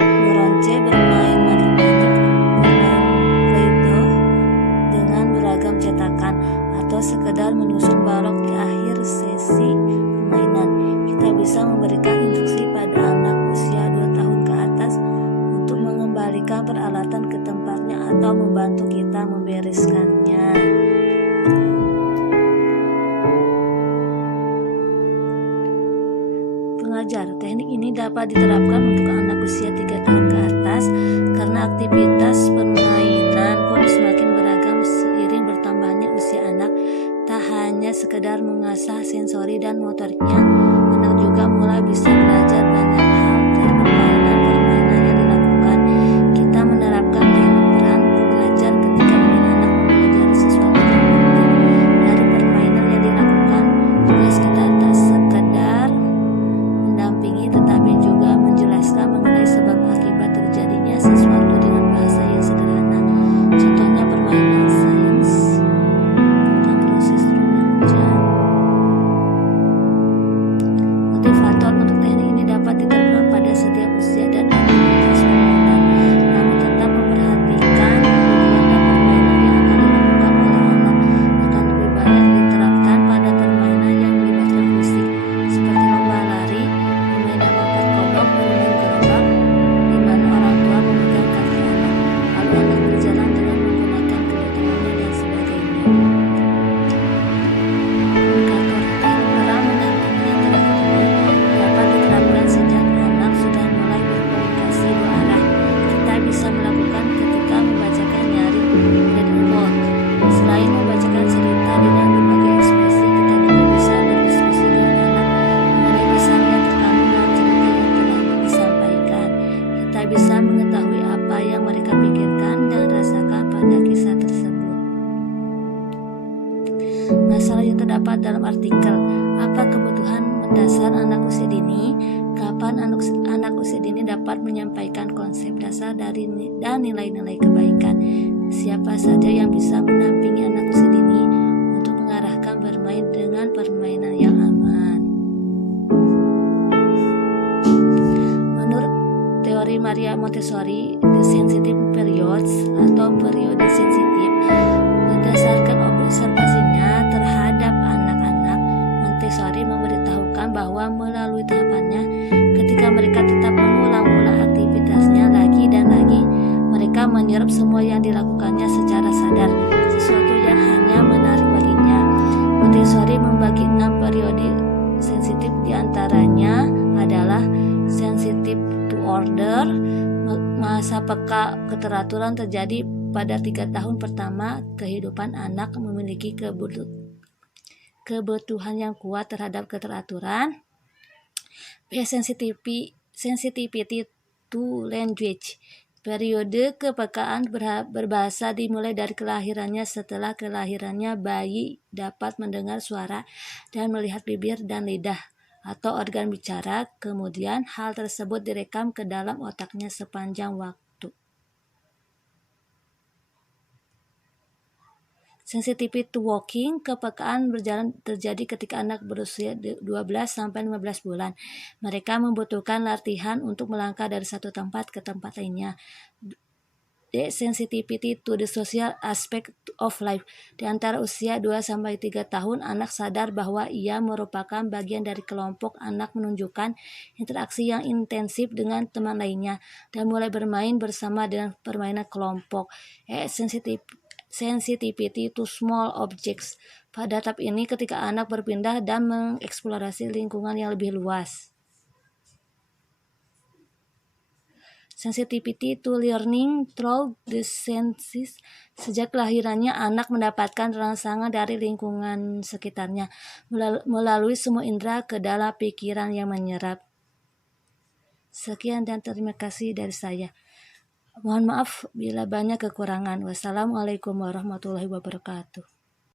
meronce, bermain manik-manik, bermain Play-Doh dengan beragam cetakan, atau sekedar menyusun balok di akhir sesi permainan. Kita bisa memberikan instruksi pada anak usia 2 tahun ke atas untuk mengembalikan peralatan ke tempatnya atau membantu kita membereskannya. Pengajar, teknik ini dapat diterapkan untuk anak usia 3 tahun ke atas karena aktivitas permainan pun semakin beragam seiring bertambahnya usia anak. Tak hanya sekedar mengasah sensori dan motoriknya, anak juga mulai bisa belajar banyak hal dari permainan yang dilakukan. Kita menerapkan teknik peran pengajar ketika ingin anak mempelajari sesuatu yang penting dari permainan yang dilakukan. Tugas kita tak sekedar mendampingi, tetapi juga menjelaskan mengenai sebab akibat terjadinya sesuatu dengan bahasa yang sederhana. Contohnya permainan sains tentang proses remaja. Motivator untuk teknik ini dapat diterapkan pada setiap usia dan aktivitas permainan, namun tetap memperhatikan tujuan dan permainan yang akan dilakukan oleh anak. Akan lebih banyak diterapkan pada permainan yang melibatkan fisik, seperti lomba lari, permainan lompat kodok, bermain gerobak, di mana orang tua memegang kaki anak, lalu anak berjalan dengan menggunakan kedua tangannya dan sebagainya. Indikator teknik peran mendampingi yang terakhir ini dapat diterapkan sejak anak sudah mulai berkomunikasi dua arah. Kita bisa melakukan ketika membacakan nyaring read aloud. Selain membacakan cerita dengan berbagai ekspresi, kita juga bisa berdiskusi dengan anak mengenai pesan yang terkandung dalam cerita yang telah disampaikan. Kita bisa mengetahui apa yang mereka pikirkan dan rasakan pada kisah tersebut. Masalah yang terdapat dalam artikel, apa kebutuhan mendasar anak usia dini? Kapan anak usia dini dapat menyampaikan konsep dasar dan nilai-nilai kebaikan? Siapa saja yang bisa mendampingi anak usia dini untuk mengarahkan bermain dengan permainan yang aman? Menurut teori Maria Montessori, the sensitive periods atau periode sensitif, berdasarkan observasinya terhadap anak-anak, Montessori memberitahukan bahwa melalui tahapannya, ketika mereka tetap mengulang-ulang aktivitasnya lagi dan lagi, mereka menyerap semua yang dilakukannya secara sadar, sesuatu yang hanya menarik baginya. Montessori membagi 6 periode sensitif, diantaranya adalah sensitive to order. Masa peka keteraturan terjadi pada 3 tahun pertama kehidupan anak, memiliki kebutuhan yang kuat terhadap keteraturan. Sensitivity to language. Periode kepekaan berbahasa dimulai dari kelahirannya. Setelah kelahirannya, bayi dapat mendengar suara dan melihat bibir dan lidah atau organ bicara. Kemudian hal tersebut direkam ke dalam otaknya sepanjang waktu. Sensitivity to walking, kepekaan berjalan terjadi ketika anak berusia 12-15 bulan. Mereka membutuhkan latihan untuk melangkah dari satu tempat ke tempat lainnya. Sensitivity to the social aspect of life. Di antara usia 2-3 tahun, anak sadar bahwa ia merupakan bagian dari kelompok. Anak menunjukkan interaksi yang intensif dengan teman lainnya dan mulai bermain bersama dengan permainan kelompok. Sensitivity to small objects. Pada tahap ini, ketika anak berpindah dan mengeksplorasi lingkungan yang lebih luas. Sensitivity to learning through the senses. Sejak kelahirannya, anak mendapatkan rangsangan dari lingkungan sekitarnya melalui semua indera ke dalam pikiran yang menyerap. Sekian dan terima kasih dari saya. Mohon maaf bila banyak kekurangan. Wassalamualaikum warahmatullahi wabarakatuh.